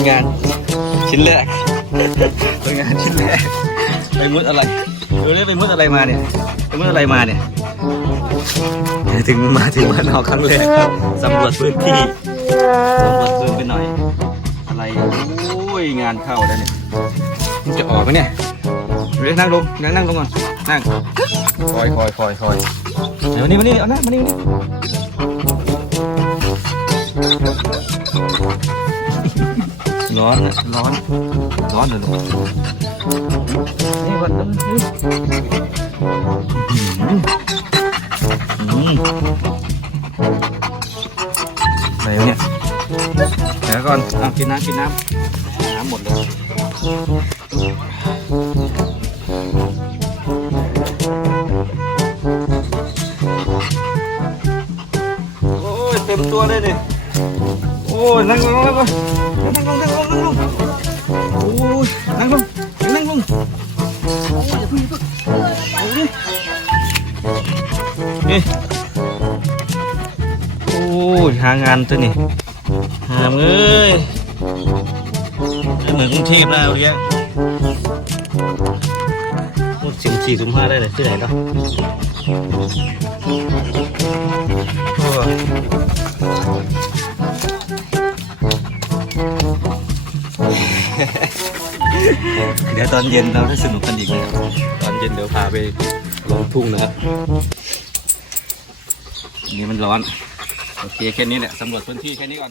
ลงานชิ้นแรกผลงานชิ้นแรกไปมุดอะไรดูนี่ไปมุดอะไรมาเนี่ยไปมุดอะไรมาเนี่ยถึงมาถึงบ้านนอกครั้งแรกครับสำรวจพื้นที่สำรวจพื้นไปหน่อย อะไรโอ้ยงานเข้าแล้วเนี่ยมันจะออกไหมเนี่ยเรียกนั่งลงนั่งนั่งลงก่อนนั่งคอยคอยคอยคอยเดี๋ยวมานี่มานี่เอาหน้ามานี่มานี่ ร้อนนะร้อนร้อนเลยลูกนี่วันนึงอืมอะไรวะเนี่ยเดี๋ยวก่อนเอากินน้ำกินน้ำน้ำหมดเลยโอ้ยเต็มตัวเลยดิ โอ้ยนั่งลงนั่งลงนั่งลงนั่งลงนั่งลงโอ้ยนั่งลงนั่งลงโอ้ยอย่าเพึ่งอย่าเพึ่งเอาดินี่โอ้ยหางานตัวนี่หามเอ้ยไม่เหมือนกรุงเทพแล้วเลี้ยงโอ้ยสี่สี่สุ่มห้าได้เลยที่ไหนเนาะ เดี๋ยวตอนเย็นเราได้สนุกกันอีกนะตอนเย็นเดี๋ยวพาไปลงทุ่งนะครับนี่มันร้อน โอเคแค่นี้แหละสำรวจพื้นที่แค่นี้ก่อน